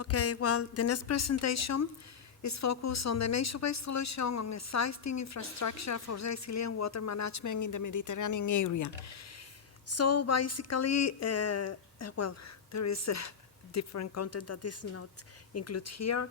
Okay, well, the next presentation is focused on the nature-based solution on existing infrastructure for resilient water management in the Mediterranean area. So basically, well, there is a different content that is not included here,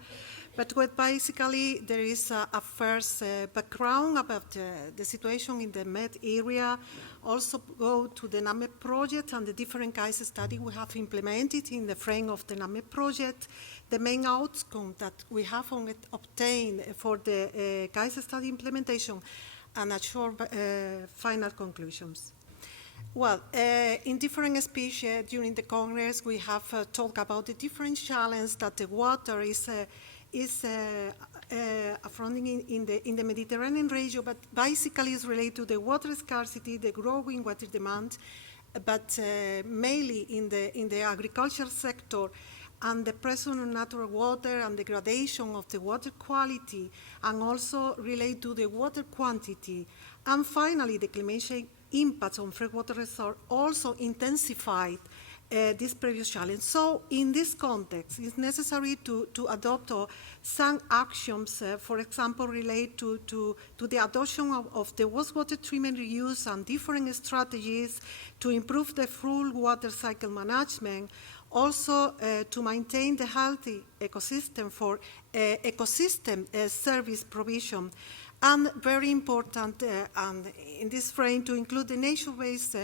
but what basically there is a first background about the situation in the Med area, also go to the NAMED project and the different case study we have implemented in the frame of the NAMED project, the main outcome that we have obtained for the case study implementation, and a short final conclusions. Well, in different speeches during the Congress, we have talked about the different challenges that the water is affronting in the Mediterranean region, but basically is related to the water scarcity, the growing water demand, but mainly in the agriculture sector, and the presence of natural water and degradation of the water quality, and also relate to the water quantity. And finally, the climate change impacts on freshwater resource also intensified this previous challenge. So in this context, it's necessary to adopt some actions, for example, relate to the adoption of the wastewater treatment reuse and different strategies to improve the full water cycle management, also to maintain the healthy ecosystem for ecosystem service provision, and very important, and in this frame, to include the nature-based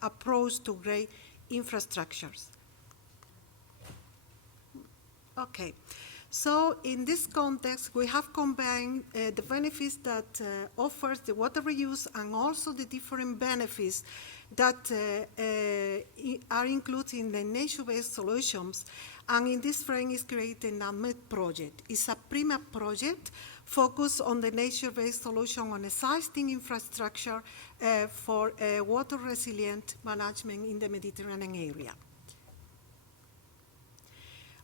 approach to great infrastructures. Okay, so in this context, we have combined the benefits that offers the water reuse and also the different benefits that are included in the nature-based solutions. And in this frame is created a NAMED project. It's a PRIMA project focused on the nature-based solution on existing infrastructure for water resilient management in the Mediterranean area.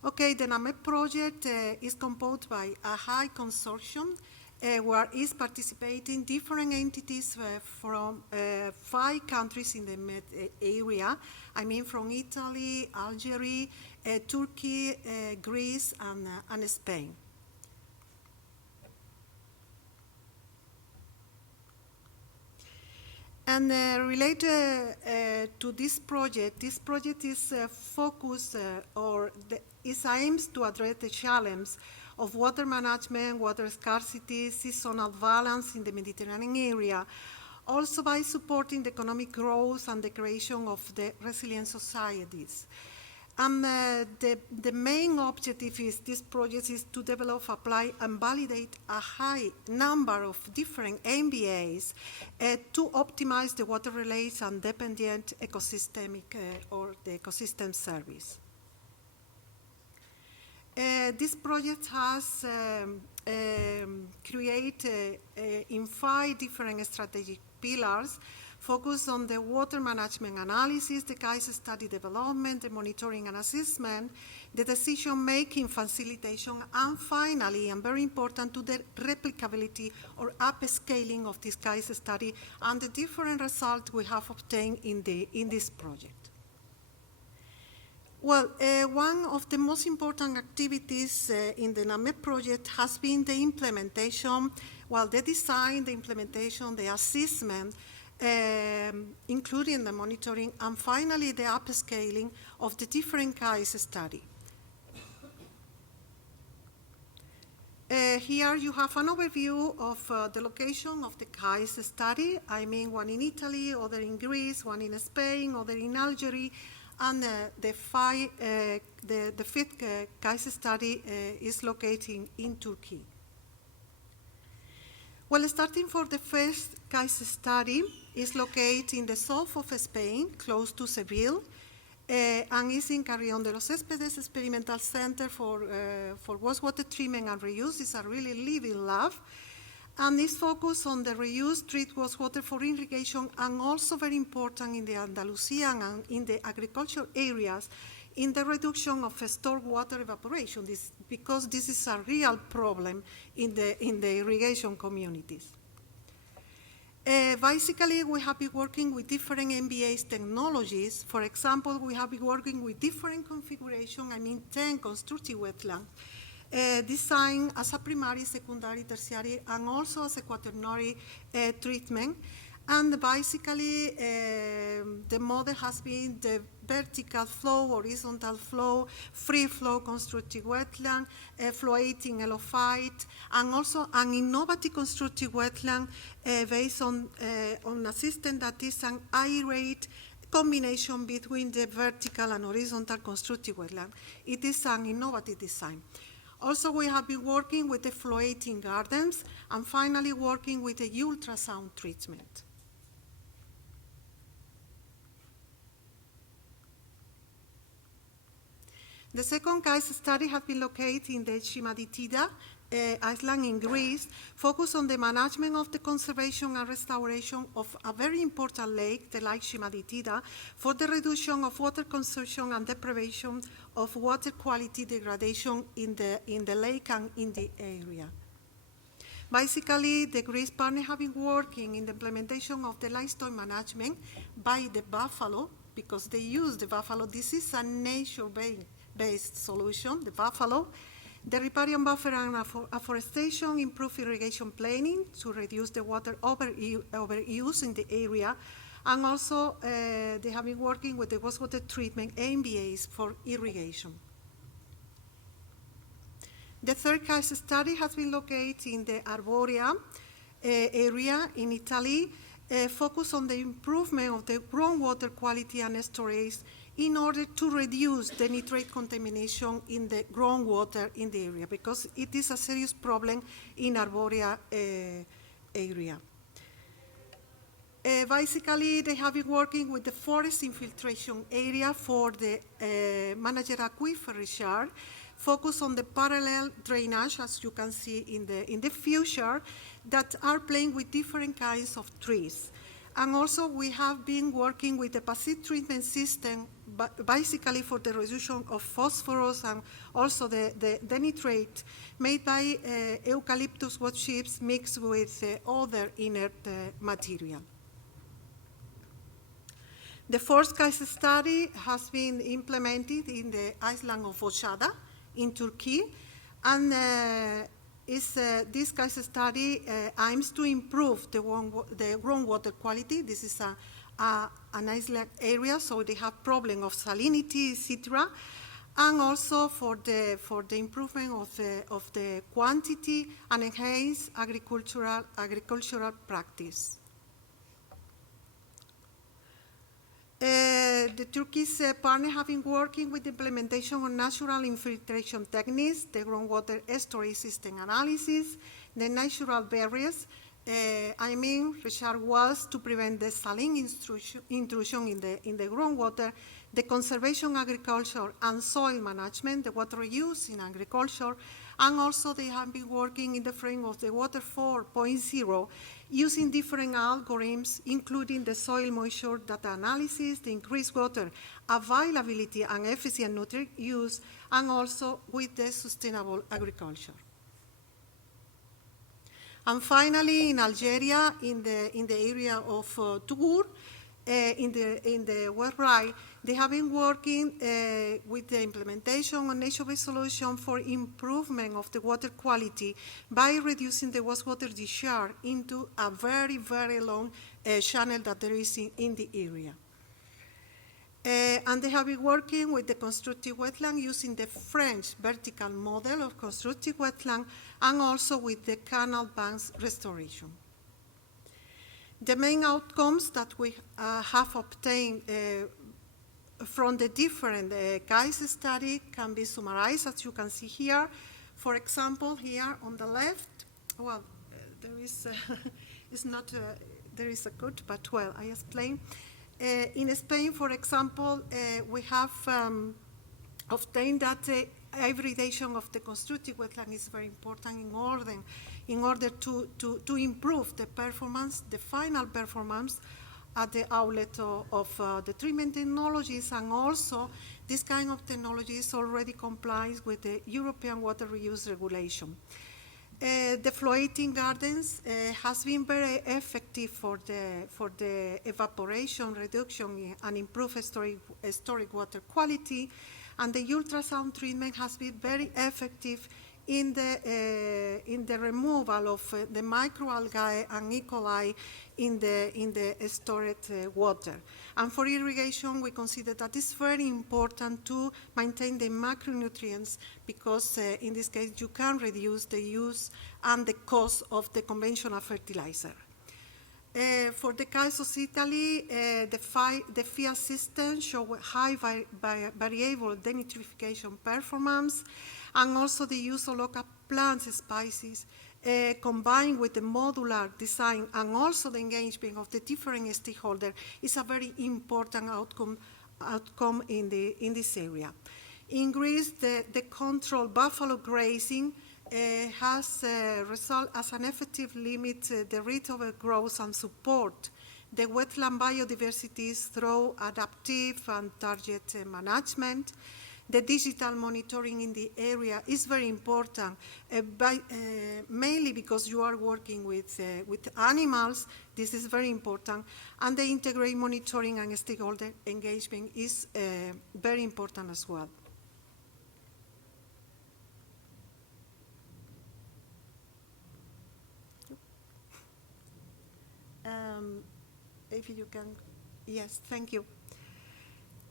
Okay, the NAMED project is composed by a high consortium where is participating different entities from 5 countries in the Med area. I mean from Italy, Algeria, Turkey, Greece, and Spain. And related to this project is focused it aims to address the challenge of water management, water scarcity, seasonal balance in the Mediterranean area, also by supporting the economic growth and the creation of the resilient societies. And the main objective is this project is to develop, apply, and validate a high number of different MBAs to optimize the water relays and dependent ecosystemic or the ecosystem service. This project has created in 5 different strategic pillars, focus on the water management analysis, the case study development, the monitoring and assessment, the decision-making facilitation, and finally, and very important, to the replicability or upscaling of this case study and the different results we have obtained in this project. Well, one of the most important activities in the NAMED project has been the implementation, the design, the implementation, the assessment, including the monitoring, and finally the upscaling of the different case study. Here you have an overview of the location of the case study. I mean, one in Italy, other in Greece, one in Spain, other in Algeria, and the 5th case study is located in Turkey. Well, starting for the first case study is located in the south of Spain, close to Seville, and is in Carrión de los Céspedes Experimental Center for wastewater treatment and reuse. It's a really living lab, and is focused on the reuse, treat wastewater for irrigation, and also very important in the Andalusian and in the agricultural areas, in the reduction of stored water evaporation, because this is a real problem in the irrigation communities. Basically, we have been working with different MBA's technologies. For example, we have been working with different configuration, 10 constructive wetland, designed as a primary, secondary, tertiary, and also as a quaternary treatment. And basically, the model has been the vertical flow, horizontal flow, free flow constructive wetland, floating helophyte, and also an innovative constructive wetland based on a system that is an aerate combination between the vertical and horizontal constructive wetland. It is an innovative design. Also, we have been working with the floating gardens, and finally working with the ultrasound treatment. The second case study has been located in the Shimaditida island in Greece, focused on the management of the conservation and restoration of a very important lake, the Lake Shimaditida, for the reduction of water consumption and deprivation of water quality degradation in the lake and in the area. Basically, the Greece partner have been working in the implementation of the limestone management by the buffalo, because they use the buffalo. This is a nature-based solution, the buffalo. The riparian buffer and afforestation, improve irrigation planning to reduce the water overuse in the area. And also, they have been working with the wastewater treatment MBAs for irrigation. The third case study has been located in the Arborea area in Italy, focused on the improvement of the groundwater quality and storage in order to reduce the nitrate contamination in the groundwater in the area, because it is a serious problem in Arborea area. Basically, they have been working with the forest infiltration area for the managed aquifer recharge, focus on the parallel drainage, as you can see in the future, that are playing with different kinds of trees. And also, we have been working with the passive treatment system, basically for the reduction of phosphorus and also the nitrate made by eucalyptus wood chips mixed with other inert material. The fourth case study has been implemented in the island of Oshada in Turkey, and this case study aims to improve the groundwater quality. This is an island area, so they have problem of salinity, etc., and also for the improvement of the quantity and enhance agricultural practice. The Turkish partner have been working with the implementation of natural infiltration techniques, the groundwater storage system analysis, the natural barriers, recharge walls to prevent the saline intrusion in the groundwater, the conservation agriculture and soil management, the water use in agriculture, and also they have been working in the frame of the Water 4.0 using different algorithms, including the soil moisture data analysis, the increased water availability and efficient nutrient use, and also with the sustainable agriculture. And finally, in Algeria, in the area of Tour, in the West Right, they have been working with the implementation of nature-based solution for improvement of the water quality by reducing the wastewater discharge into a very, very long channel that there is in the area. And they have been working with the constructive wetland using the French vertical model of constructive wetland and also with the canal banks restoration. The main outcomes that we have obtained from the different case study can be summarized, as you can see here. For example, here on the left, well, there is there is a code, but well, I explain. In Spain, for example, we have obtained that hybridization of the constructive wetland is very important in order to improve the performance, the final performance at the outlet of the treatment technologies, and also this kind of technologies already complies with the European water reuse regulation. The floating gardens has been very effective for the evaporation reduction and improve historic water quality, and the ultrasound treatment has been very effective in the removal of the microalgae and E. coli in the stored water. And for irrigation, we consider that it's very important to maintain the macronutrients because in this case you can reduce the use and the cost of the conventional fertilizer. For the case of Italy, the FIA system show high variable denitrification performance, and also the use of local plant species combined with the modular design and also the engagement of the different stakeholders is a very important outcome in this area. In Greece, the control buffalo grazing has result as an effective limit the rate of growth and support the wetland biodiversity through adaptive and target management. The digital monitoring in the area is very important, mainly because you are working with animals. This is very important, and the integrated monitoring and stakeholder engagement is very important as well. If you can, yes, thank you.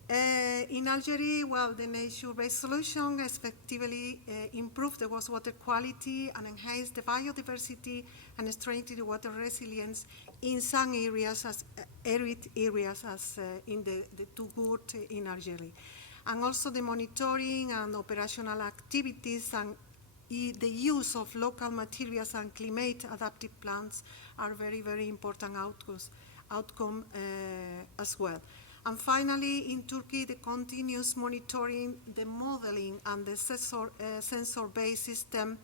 In Algeria, well, the nature-based solution effectively improved the water quality and enhanced the biodiversity and strengthened the water resilience in some areas, as arid areas, as in the Touggourt in Algeria. And also the monitoring and operational activities and the use of local materials and climate-adaptive plants are very, very important outcome as well. And finally, in Turkey, the continuous monitoring, the modeling, and the sensor-based system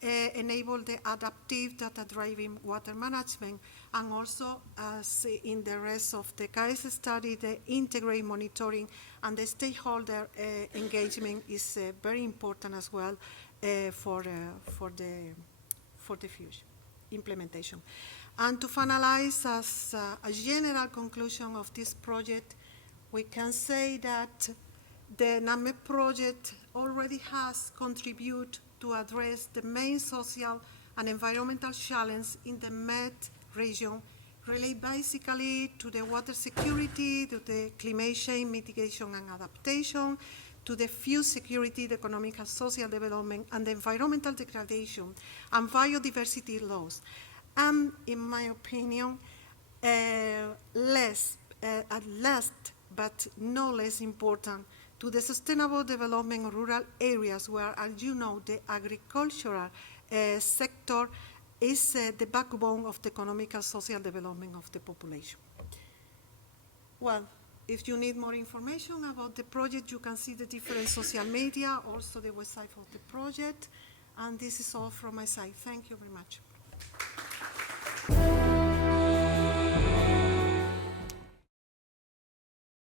enable the adaptive data-driven water management, and also, as in the rest of the case study, the integrated monitoring and the stakeholder engagement is very important as well for the future implementation. And to finalize, as a general conclusion of this project, we can say that the NAME project already has contributed to address the main social and environmental challenges in the Med region, relate basically to the water security, to the climate change mitigation and adaptation, to the food security, the economic and social development, and the environmental degradation and biodiversity loss. And in my opinion, last but no less important, to the sustainable development of rural areas where, as you know, the agricultural sector is the backbone of the economic and social development of the population. Well, if you need more information about the project, you can see the different social media, also the website of the project, and this is all from my side. Thank you very much.